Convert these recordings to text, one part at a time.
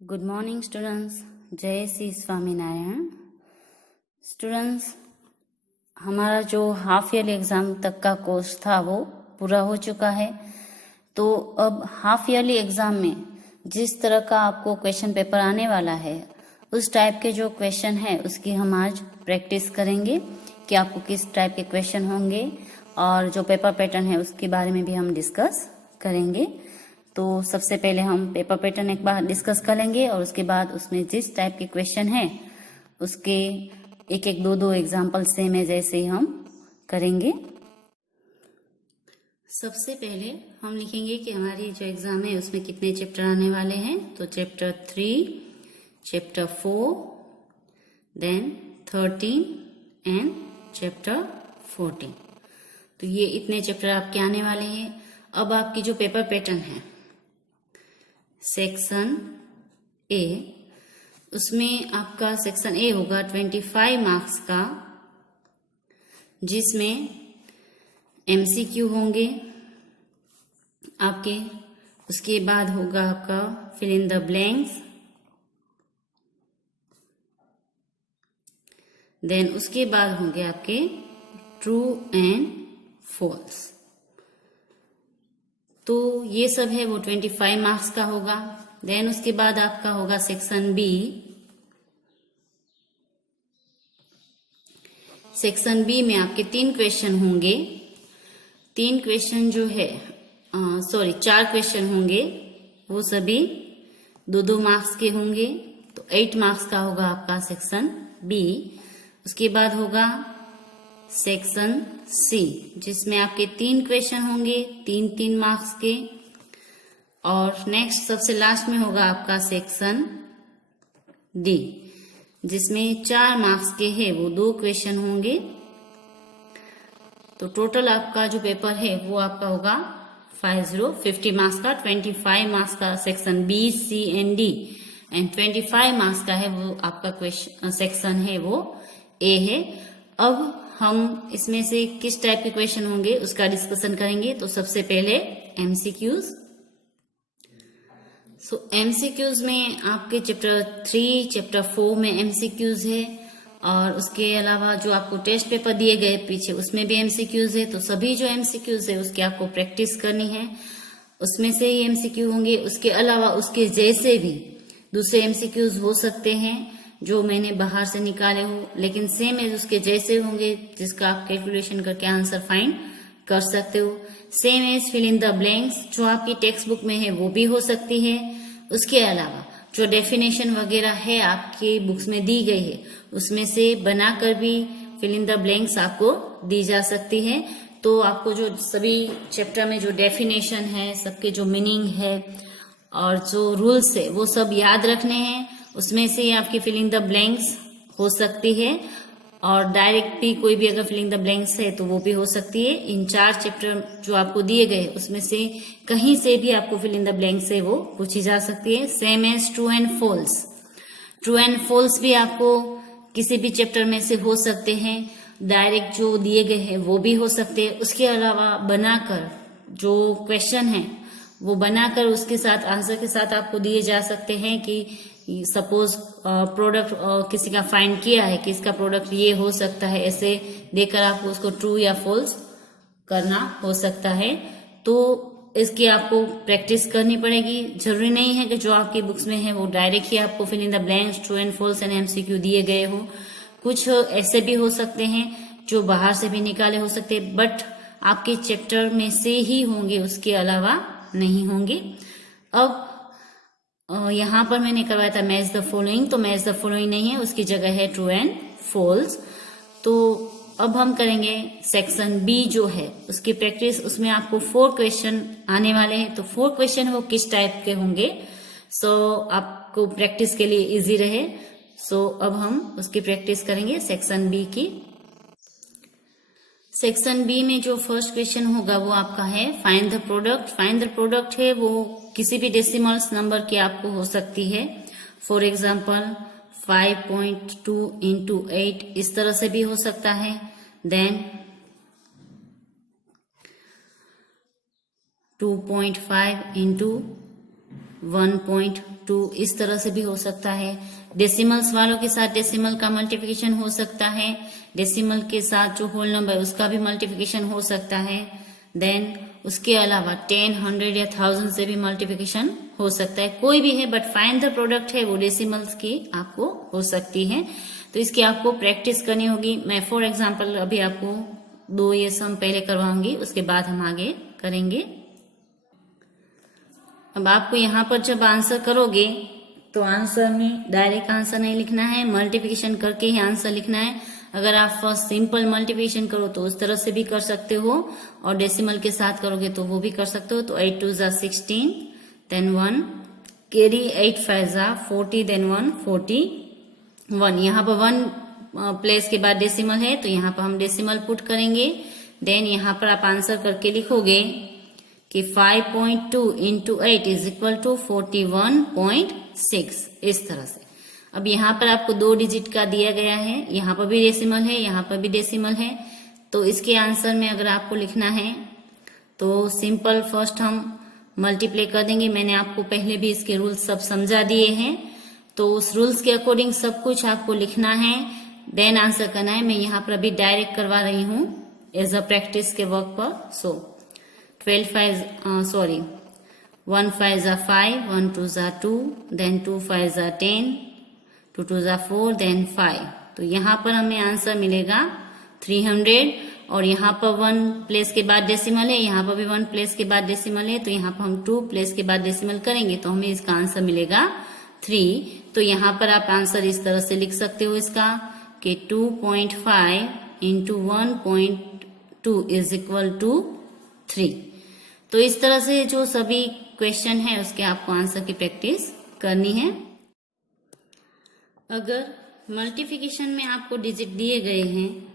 Good morning students, जय Shri Swaminarayan. Students, हमारा जो हाफ ईयरली एग्ज़ाम तक का कोर्स था वो पूरा हो चुका है। तो अब हाफ ईयरली एग्ज़ाम में जिस तरह का आपको क्वेश्चन पेपर आने वाला है, उस टाइप के जो क्वेश्चन है उसकी हम आज प्रैक्टिस करेंगे कि आपको किस टाइप के क्वेश्चन होंगे, और जो पेपर पैटर्न है उसके बारे में भी हम डिस्कस करेंगे। तो सबसे पहले हम पेपर पैटर्न एक बार डिस्कस कर लेंगे और उसके बाद उसमें जिस टाइप के क्वेश्चन है उसके एक एक दो एग्जाम्पल सेम है जैसे ही हम करेंगे। सबसे पहले हम लिखेंगे कि हमारी जो एग्जाम है उसमें कितने चैप्टर आने वाले हैं। तो chapter 3, chapter 4, then 13 and chapter 14। तो ये इतने चैप्टर आपके आने वाले हैं। अब आपकी जो पेपर पैटर्न है सेक्शन ए, उसमें आपका सेक्शन ए होगा 25 मार्क्स का, जिसमें एमसीक्यू होंगे आपके। उसके बाद होगा आपका fill in the blanks, then उसके बाद होंगे आपके ट्रू एंड फॉल्स। तो ये सब है वो 25 मार्क्स का होगा। देन उसके बाद आपका होगा सेक्शन बी। सेक्शन बी में आपके 3 क्वेश्चन होंगे। 3 क्वेश्चन जो है 4 क्वेश्चन होंगे, वो सभी 2-2 मार्क्स के होंगे। तो 8 मार्क्स का होगा आपका सेक्शन बी। उसके बाद होगा सेक्शन सी, जिसमें आपके 3 क्वेश्चन होंगे 3-3 मार्क्स के। और नेक्स्ट सबसे लास्ट में होगा आपका सेक्शन डी, जिसमें 4 मार्क्स के है वो 2 क्वेश्चन होंगे। तो टोटल आपका जो पेपर है वो आपका होगा 50 मार्क्स का। 25 मार्क्स का section B, C and D, and 25 marks का है वो आपका क्वेश्चन सेक्शन है वो ए है। अब हम इसमें से किस टाइप के क्वेश्चन होंगे उसका डिस्कशन करेंगे। तो सबसे पहले एमसीक्यूज। एमसीक्यूज में आपके चैप्टर 3, चैप्टर 4 में एमसीक्यूज है, और उसके अलावा जो आपको टेस्ट पेपर दिए गए पीछे उसमें भी एमसीक्यूज है। तो सभी जो एमसीक्यूज है उसकी आपको प्रैक्टिस करनी है, उसमें से ही एमसीक्यू होंगे। उसके अलावा उसके जैसे भी दूसरे एमसीक्यूज हो सकते हैं जो मैंने बाहर से निकाले हो, लेकिन सेम एज उसके जैसे होंगे, जिसका आप कैलकुलेशन करके आंसर फाइंड कर सकते हो। Same as fill in the blanks जो आपकी टेक्स्ट बुक में है वो भी हो सकती है। उसके अलावा जो डेफिनेशन वगैरह है आपकी बुक्स में दी गई है उसमें से बनाकर भी फिल इन द ब्लैंक्स आपको दी जा सकती है। तो आपको जो सभी चैप्टर में जो डेफिनेशन है, सबके जो मीनिंग है और जो रूल्स है वो सब याद रखने हैं। उसमें से आपकी फिल इन द ब्लैंक्स हो सकती है, और डायरेक्ट भी कोई भी अगर फिल इन द ब्लैंक्स है तो वो भी हो सकती है। इन 4 चैप्टर जो आपको दिए गए उसमें से कहीं से भी आपको फिल इन द ब्लैंक्स है वो पूछी जा सकती है। Same as true and false. True and false भी आपको किसी भी चैप्टर में से हो सकते हैं, डायरेक्ट जो दिए गए हैं वो भी हो सकते हैं। उसके अलावा बनाकर जो क्वेश्चन है वो बनाकर उसके साथ आंसर के साथ आपको दिए जा सकते हैं कि सपोज प्रोडक्ट किसी का फाइंड किया है कि इसका प्रोडक्ट ये हो सकता है, ऐसे देकर आपको उसको ट्रू या फॉल्स करना हो सकता है। तो इसकी आपको प्रैक्टिस करनी पड़ेगी। जरूरी नहीं है कि जो आपकी बुक्स में है वो डायरेक्ट ही आपको fill in the blanks, true and false and MCQ दिए गए हो। कुछ ऐसे भी हो सकते हैं जो बाहर से भी निकाले हो सकते हैं, बट आपके चैप्टर में से ही होंगे, उसके अलावा नहीं होंगे। अब यहाँ पर मैंने करवाया था मैच द फॉलोइंग, तो मैच द फॉलोइंग नहीं है, उसकी जगह है ट्रू एंड फॉल्स। तो अब हम करेंगे सेक्शन बी जो है उसकी प्रैक्टिस। उसमें आपको 4 क्वेश्चन आने वाले हैं। तो 4 क्वेश्चन वो किस टाइप के होंगे, सो आपको प्रैक्टिस के लिए इजी रहे। सो अब हम उसकी प्रैक्टिस करेंगे सेक्शन बी की। सेक्शन बी में जो फर्स्ट क्वेश्चन होगा वो आपका है find the product. Find the product है वो किसी भी डेसिमल्स नंबर की आपको हो सकती है। फॉर एग्जाम्पल 5.2 into 8 इस तरह से भी हो सकता है। देन 2.5 into 1.2 2 इस तरह से भी हो सकता है। डेसिमल्स वालों के साथ डेसिमल का मल्टीप्लिकेशन हो सकता है, डेसिमल के साथ जो होल नंबर है उसका भी मल्टीप्लिकेशन हो सकता है। देन उसके अलावा 10, 100 या 1000 से भी मल्टीप्लिकेशन हो सकता है, कोई भी है, बट फाइंड द प्रोडक्ट है वो डेसिमल्स की आपको हो सकती है। तो इसकी आपको प्रैक्टिस करनी होगी। मैं फॉर एग्जाम्पल अभी आपको 2 ये सम पहले करवाऊंगी, उसके बाद हम आगे करेंगे। अब आपको यहाँ पर जब आंसर करोगे तो आंसर में डायरेक्ट आंसर नहीं लिखना है, मल्टीप्लिकेशन करके ही आंसर लिखना है। अगर आप फर्स्ट सिंपल मल्टीप्लिकेशन करो तो उस तरह से भी कर सकते हो, और डेसिमल के साथ करोगे तो वो भी कर सकते हो। तो 8 2 जा 16, देन 1 कैरी 8 5 जा 40, देन 1 41। यहाँ पर 1 प्लेस के बाद डेसिमल है तो यहाँ पर हम डेसिमल पुट करेंगे। देन यहाँ पर आप आंसर करके लिखोगे कि 5.2 इंटू 8 इज इक्वल टू 41.6, इस तरह से। अब यहाँ पर आपको 2 डिजिट का दिया गया है, यहाँ पर भी डेसिमल है, यहाँ पर भी डेसिमल है। तो इसके आंसर में अगर आपको लिखना है तो सिंपल फर्स्ट हम मल्टीप्लाई कर देंगे। मैंने आपको पहले भी इसके रूल्स सब समझा दिए हैं, तो उस रूल्स के अकॉर्डिंग सब कुछ आपको लिखना है, देन आंसर करना है। मैं यहाँ पर अभी डायरेक्ट करवा रही हूँ एज अ प्रैक्टिस के वर्क पर। सो 1 5 जा 5, 1 2 जा 2, देन 2 5 जा 10, 2 2 जा 4, देन 5। तो यहाँ पर हमें आंसर मिलेगा 300, और यहाँ पर 1 प्लेस के बाद डेसिमल है, यहाँ पर भी 1 प्लेस के बाद डेसिमल है, तो यहाँ पर हम 2 प्लेस के बाद डेसिमल करेंगे तो हमें इसका आंसर मिलेगा 3। तो यहाँ पर आप आंसर इस तरह से लिख सकते हो इसका कि 2.5 इंटू 1.2 इज इक्वल टू 3। तो इस तरह से जो सभी क्वेश्चन है उसके आपको आंसर की प्रैक्टिस करनी है। अगर मल्टीप्लिकेशन में आपको डिजिट दिए गए हैं,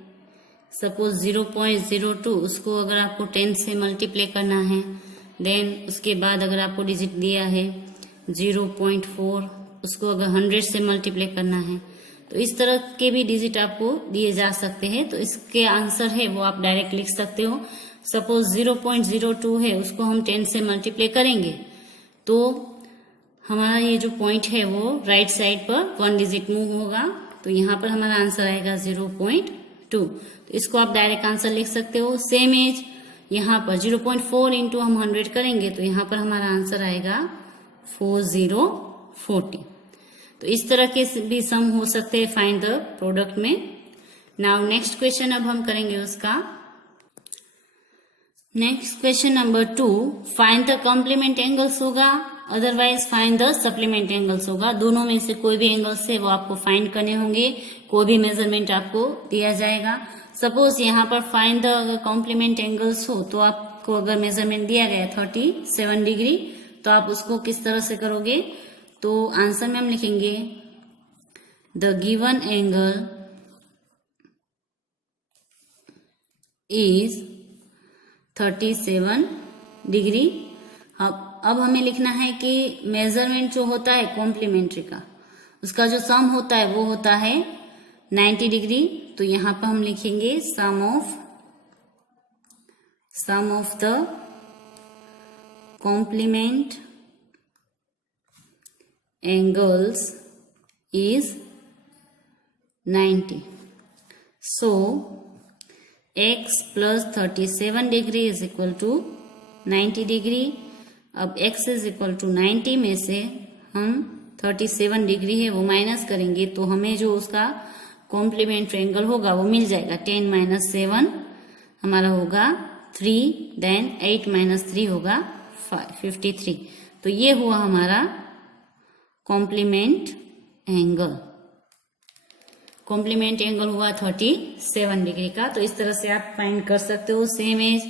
सपोज 0.02, उसको अगर आपको 10 से मल्टीप्लाई करना है, देन उसके बाद अगर आपको डिजिट दिया है 0.4, उसको अगर 100 से मल्टीप्लाई करना है, तो इस तरह के भी डिजिट आपको दिए जा सकते हैं। तो इसके आंसर है वो आप डायरेक्ट लिख सकते हो। सपोज 0.02 है, उसको हम 10 से मल्टीप्लाई करेंगे तो हमारा ये जो पॉइंट है वो राइट साइड पर 1 डिजिट मूव होगा, तो यहाँ पर हमारा आंसर आएगा 0.2। तो इसको आप डायरेक्ट आंसर लिख सकते हो। सेम एज यहाँ पर 0.4 इंटू हम 100 करेंगे तो यहाँ पर हमारा आंसर आएगा 4040। तो इस तरह के भी सम हो सकते हैं फाइंड द प्रोडक्ट में। नाउ नेक्स्ट क्वेश्चन अब हम करेंगे उसका। Next question number 2, find the complement angles होगा, otherwise find the supplement angles होगा। दोनों में से कोई भी एंगल्स है वो आपको फाइंड करने होंगे, कोई भी मेजरमेंट आपको दिया जाएगा। सपोज यहाँ पर फाइंड द अगर कॉम्प्लीमेंट एंगल्स हो तो आपको अगर मेजरमेंट दिया गया 37 डिग्री, तो आप उसको किस तरह से करोगे, तो आंसर में हम लिखेंगे the given angle is 37 degree. अब हमें लिखना है कि मेजरमेंट जो होता है कॉम्प्लीमेंट्री का, उसका जो सम होता है वो होता है 90 डिग्री। तो यहाँ पर हम लिखेंगे sum of the complement angles is 90। So x plus 37 degree is equal to 90 degree. अब x इज इक्वल टू 90 में से हम 37 डिग्री है वो माइनस करेंगे तो हमें जो उसका कॉम्प्लीमेंट्री एंगल होगा वो मिल जाएगा। 10 माइनस 7 हमारा होगा 3, देन 8 माइनस 3 होगा 53। तो ये हुआ हमारा कॉम्प्लीमेंट एंगल। कॉम्प्लीमेंट एंगल हुआ 37 डिग्री का। तो इस तरह से आप फाइंड कर सकते हो। सेम एज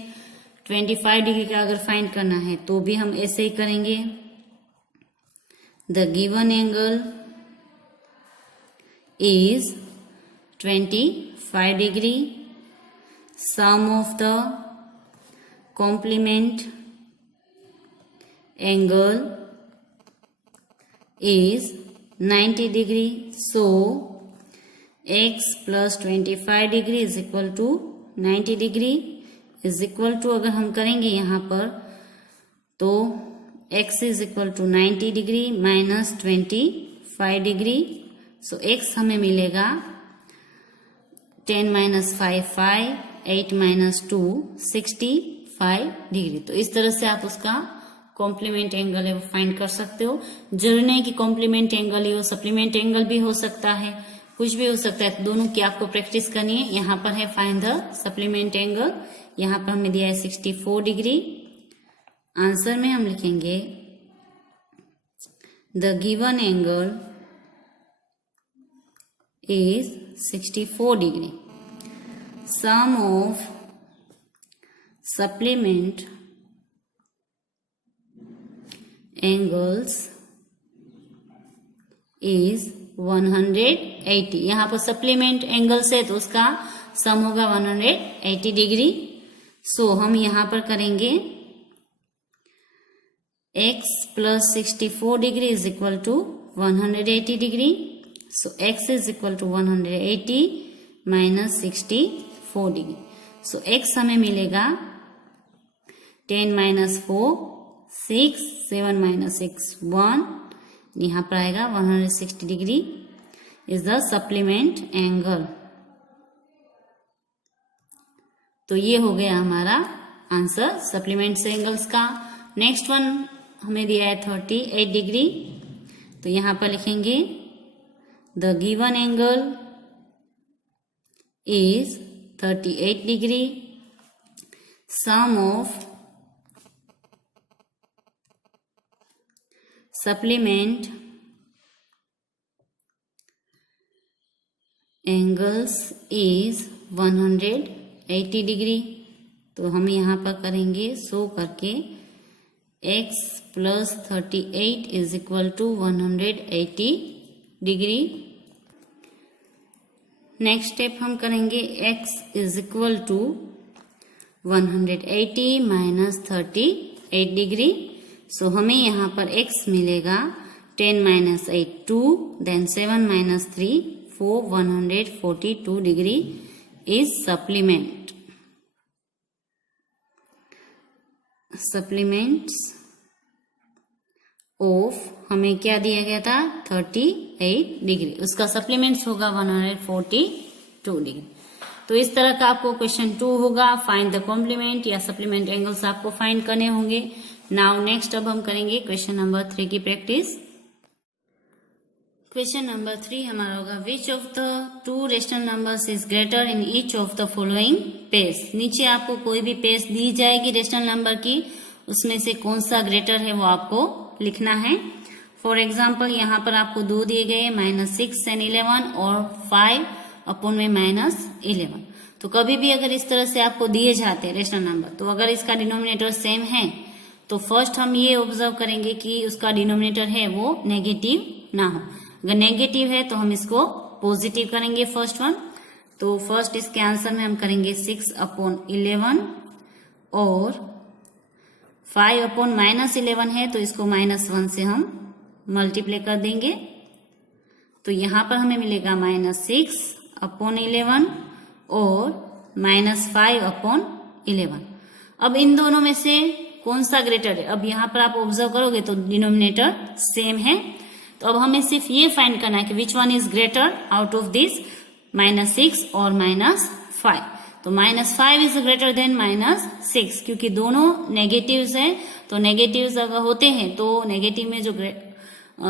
25 डिग्री का अगर फाइंड करना है तो भी हम ऐसे ही करेंगे। The given angle is 25 degree. Sum of the complement angle is 90 degree. So x plus 25 degree is equal to 90 degree is equal to, अगर हम करेंगे यहाँ पर तो x is equal to 90 degree minus 25 degree. So x हमें मिलेगा 10 minus 5 8 minus 2 65 degree. तो इस तरह से आप उसका कॉम्प्लीमेंट एंगल है वो फाइंड कर सकते हो। जरूरी नहीं कि कॉम्प्लीमेंट एंगल ही हो, सप्लीमेंट एंगल भी हो सकता है, कुछ भी हो सकता है। दोनों की आपको प्रैक्टिस करनी है। यहाँ पर है फाइंड द सप्लीमेंट एंगल, यहाँ पर हमें दिया है 64 डिग्री। आंसर में हम लिखेंगे the given angle is 64 degree. Sum of supplement angles is 180। यहाँ पर सप्लीमेंट एंगल्स है तो उसका सम होगा 180 डिग्री। सो हम यहाँ पर करेंगे x plus 64 degree is equal to 180 degree. So x is equal to 180 minus 64 degree. So x हमें मिलेगा 10 माइनस 4 6 7 माइनस 6 1, यहाँ पर आएगा 160 degree is the supplement angle. तो ये हो गया हमारा आंसर सप्लीमेंट एंगल्स का। नेक्स्ट वन हमें दिया है 38 डिग्री। तो यहाँ पर लिखेंगे the given angle is 38 degree. Sum of supplement angles is 180 degree. तो हम यहाँ पर करेंगे शो करके x plus 38 is equal to 180 degree. Next step हम करेंगे x is equal to 180 minus 38 degree. सो हमें यहाँ पर x मिलेगा 10 minus 8 2, then 7 minus 3 4 142 degree is supplement. Supplements of हमें क्या दिया गया था 38 डिग्री, उसका सप्लीमेंट्स होगा 142 डिग्री। तो इस तरह का आपको क्वेश्चन 2 होगा। फाइंड द कॉम्प्लीमेंट या सप्लीमेंट एंगल्स आपको फाइंड करने होंगे। नाउ नेक्स्ट अब हम करेंगे क्वेश्चन नंबर 3 की प्रैक्टिस। क्वेश्चन नंबर 3 हमारा होगा which of the two rational numbers is greater in each of the following pairs. नीचे आपको कोई भी पेयर्स दी जाएगी रेशनल नंबर की, उसमें से कौन सा ग्रेटर है वो आपको लिखना है। फॉर एग्जाम्पल यहाँ पर आपको 2 दिए गए -6 एंड 11 और 5 अपॉन में -11। तो कभी भी अगर इस तरह से आपको दिए जाते हैं रेशनल नंबर, तो अगर इसका डिनोमिनेटर सेम है तो फर्स्ट हम ये ऑब्जर्व करेंगे कि उसका डिनोमिनेटर है वो नेगेटिव ना हो। अगर नेगेटिव है तो हम इसको पॉजिटिव करेंगे फर्स्ट वन। तो फर्स्ट इसके आंसर में हम करेंगे 6 अपॉन 11 और 5 अपॉन -11 है तो इसको -1 से हम मल्टीप्लाई कर देंगे। तो यहाँ पर हमें मिलेगा -6 अपॉन 11 और -5 अपॉन 11। अब इन दोनों में से कौन सा ग्रेटर है? अब यहाँ पर आप ऑब्जर्व करोगे तो डिनोमिनेटर सेम है। तो अब हमें सिर्फ ये फाइंड करना है कि which one is greater out of this -6 और -5। तो -5 इज ग्रेटर देन -6, क्योंकि दोनों नेगेटिव्स हैं। तो नेगेटिव्स अगर होते हैं तो नेगेटिव में जो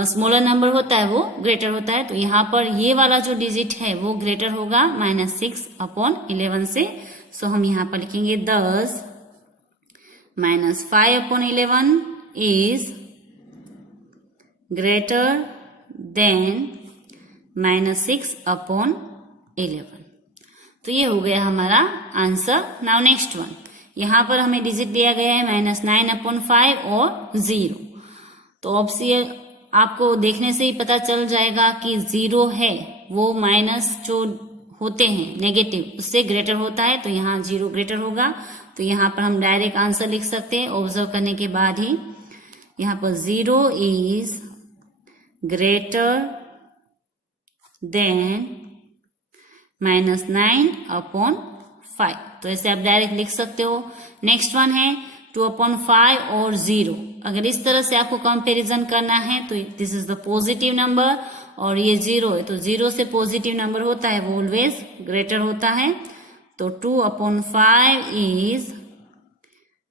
स्मॉलर नंबर होता है वो ग्रेटर होता है। तो यहाँ पर ये वाला जो डिजिट है वो ग्रेटर होगा -6 अपॉन 11 से। सो हम यहाँ पर लिखेंगे 10 -5 upon 11 is greater than -6 upon 11। तो ये हो गया हमारा आंसर। नाउ नेक्स्ट वन, यहाँ पर हमें डिजिट दिया गया है -9 अपॉन 5 और 0। तो ऑब्वियसली आपको देखने से ही पता चल जाएगा कि 0 है वो माइनस जो होते हैं नेगेटिव उससे ग्रेटर होता है। तो यहाँ 0 ग्रेटर होगा। तो यहाँ पर हम डायरेक्ट आंसर लिख सकते हैं ऑब्जर्व करने के बाद ही। यहाँ पर 0 इज ग्रेटर देन -9 अपॉन 5। तो ऐसे आप डायरेक्ट लिख सकते हो। नेक्स्ट वन है 2/5 और 0। अगर इस तरह से आपको कंपैरिजन करना है तो this is the positive number और ये 0 है, तो 0 से पॉजिटिव नंबर होता है वो ऑलवेज ग्रेटर होता है। तो 2/5 इज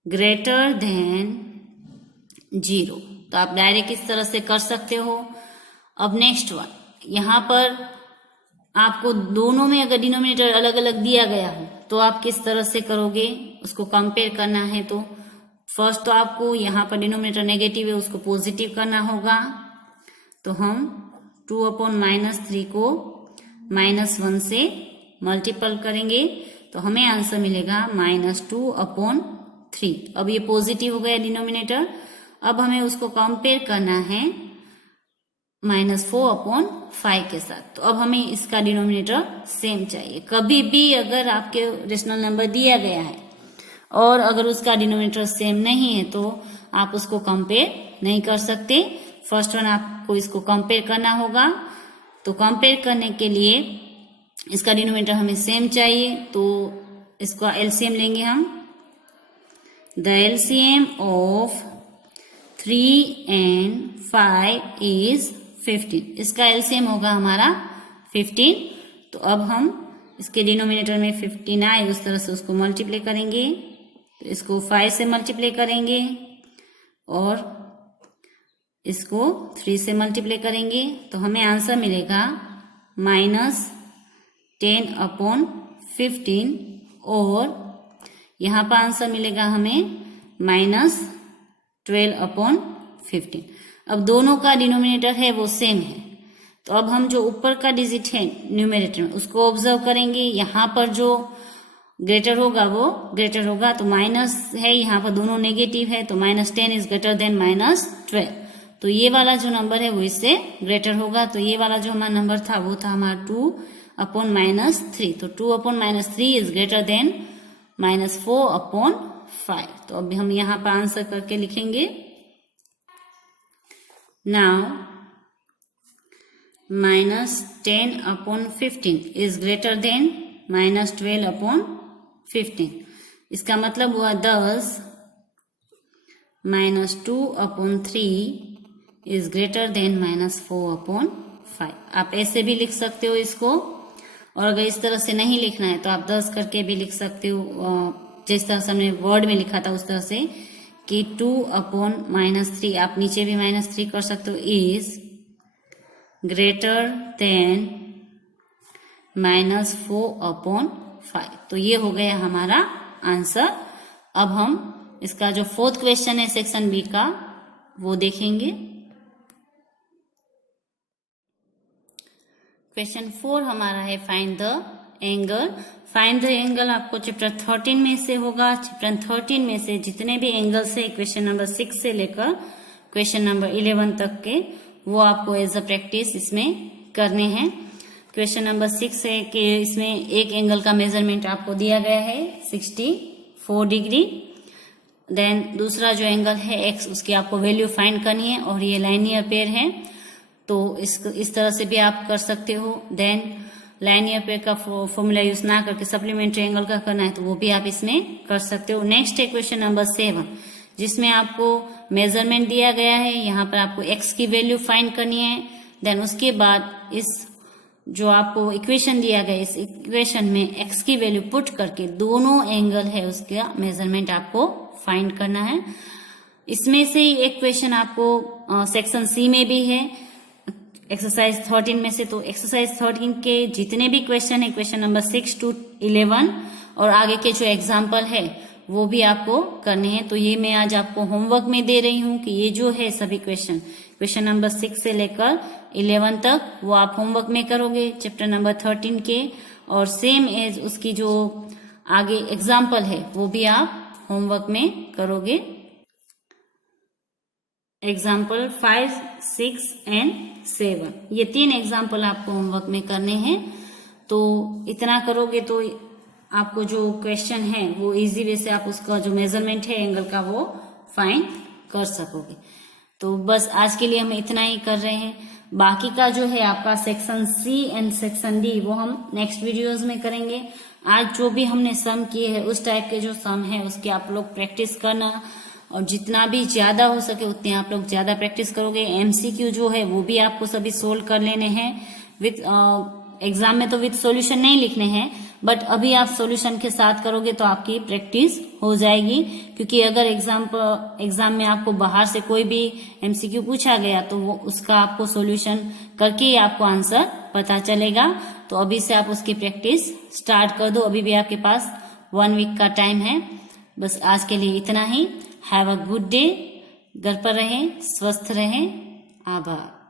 ग्रेटर देन 0। तो आप डायरेक्ट इस तरह से कर सकते हो। अब नेक्स्ट वन, यहाँ पर आपको दोनों में अगर डिनोमिनेटर अलग अलग दिया गया हो तो आप किस तरह से करोगे, उसको कंपेयर करना है। तो फर्स्ट तो आपको यहाँ पर डिनोमिनेटर नेगेटिव है उसको पॉजिटिव करना होगा। तो हम 2/-3 को -1 से मल्टीपल करेंगे तो हमें आंसर मिलेगा -2/3। अब ये पॉजिटिव हो गया डिनोमिनेटर। अब हमें उसको कंपेयर करना है -4/5 के साथ। तो अब हमें इसका डिनोमिनेटर सेम चाहिए। कभी भी अगर आपके रेशनल नंबर दिया गया है और अगर उसका डिनोमिनेटर सेम नहीं है तो आप उसको कंपेयर नहीं कर सकते। फर्स्ट वन आपको इसको कंपेयर करना होगा। तो कंपेयर करने के लिए इसका डिनोमिनेटर हमें सेम चाहिए, तो इसका एलसीएम लेंगे हम। The LCM of 3 and 5 is 15। इसका एलसीएम होगा हमारा 15। तो अब हम इसके डिनोमिनेटर में 15 आए उस तरह से उसको मल्टीप्लाई करेंगे। तो इसको 5 से मल्टीप्लाई करेंगे और इसको 3 से मल्टीप्लाई करेंगे तो हमें आंसर मिलेगा -10/15 और यहाँ पर आंसर मिलेगा हमें -12/15। अब दोनों का डिनोमिनेटर है वो सेम है। तो अब हम जो ऊपर का डिजिट है न्यूमरेटर में उसको ऑब्जर्व करेंगे। यहाँ पर जो ग्रेटर होगा वो ग्रेटर होगा, तो माइनस है, यहाँ पर दोनों नेगेटिव है तो -10 इज ग्रेटर देन -12। तो ये वाला जो नंबर है वो इससे ग्रेटर होगा। तो ये वाला जो हमारा नंबर था वो था हमारा 2/-3। तो 2/-3 इज ग्रेटर देन -4/5। तो अभी हम यहाँ पर आंसर करके लिखेंगे। Now -10/15 is greater than -12/15। इसका मतलब हुआ 10 -2/3 इज ग्रेटर देन -4/5। आप ऐसे भी लिख सकते हो इसको, और अगर इस तरह से नहीं लिखना है तो आप 10 करके भी लिख सकते हो, जिस तरह से हमने वर्ड में लिखा था उस तरह से कि 2/-3, आप नीचे भी -3 कर सकते हो, इज ग्रेटर देन -4/5। तो ये हो गया हमारा आंसर। अब हम इसका जो फोर्थ क्वेश्चन है सेक्शन बी का वो देखेंगे। क्वेश्चन 4 हमारा है find the angle. Find the angle आपको चैप्टर 13 में से होगा। चैप्टर 13 में से जितने भी एंगल्स है क्वेश्चन नंबर 6 से लेकर क्वेश्चन नंबर 11 तक के, वो आपको एज अ प्रैक्टिस इसमें करने हैं। क्वेश्चन नंबर 6 है कि इसमें एक एंगल का मेजरमेंट आपको दिया गया है 64 डिग्री। देन दूसरा जो एंगल है x, उसकी आपको वैल्यू फाइंड करनी है और ये लाइनियर पेयर है, तो इस तरह से भी आप कर सकते हो। देन लाइनियर पेयर का फॉर्मूला यूज ना करके सप्लीमेंट्री एंगल का करना है तो वो भी आप इसमें कर सकते हो। नेक्स्ट है क्वेश्चन नंबर 7, जिसमें आपको मेजरमेंट दिया गया है। यहाँ पर आपको x की वैल्यू फाइंड करनी है। देन उसके बाद इस जो आपको इक्वेशन दिया गया, इस इक्वेशन में x की वैल्यू पुट करके दोनों एंगल है उसका मेजरमेंट आपको फाइंड करना है। इसमें से ही एक क्वेश्चन आपको सेक्शन सी में भी है, एक्सरसाइज 13 में से। तो एक्सरसाइज 13 के जितने भी क्वेश्चन है, क्वेश्चन नंबर 6 to 11 और आगे के जो एग्जाम्पल है वो भी आपको करने हैं। तो ये मैं आज आपको होमवर्क में दे रही हूँ कि ये जो है सभी क्वेश्चन नंबर 6 से लेकर 11 तक वो आप होमवर्क में करोगे चैप्टर नंबर 13 के, और सेम एज उसकी जो आगे एग्जाम्पल है वो भी आप होमवर्क में करोगे। एग्जाम्पल 5, 6 एंड 7, ये 3 एग्जाम्पल आपको होमवर्क में करने हैं। तो इतना करोगे तो आपको जो क्वेश्चन है वो इजी वे से आप उसका जो मेजरमेंट है एंगल का वो फाइंड कर सकोगे। तो बस आज के लिए हम इतना ही कर रहे हैं। बाकी का जो है आपका section C and section D वो हम नेक्स्ट वीडियोस में करेंगे। आज जो भी हमने सम किए हैं उस टाइप के जो सम है उसकी आप लोग प्रैक्टिस करना, और जितना भी ज्यादा हो सके उतने आप लोग ज्यादा प्रैक्टिस करोगे। एमसीक्यू जो है वो भी आपको सभी सोल्व कर लेने हैं विथ एग्जाम में, तो विथ सॉल्यूशन नहीं लिखने हैं, बट अभी आप सॉल्यूशन के साथ करोगे तो आपकी प्रैक्टिस हो जाएगी। क्योंकि अगर एग्जाम में आपको बाहर से कोई भी एमसीक्यू पूछा गया तो वो उसका आपको सॉल्यूशन करके ही आपको आंसर पता चलेगा। तो अभी से आप उसकी प्रैक्टिस स्टार्ट कर दो, अभी भी आपके पास 1 वीक का टाइम है। बस आज के लिए इतना ही। Have a good day. घर पर रहें, स्वस्थ रहें। आभार।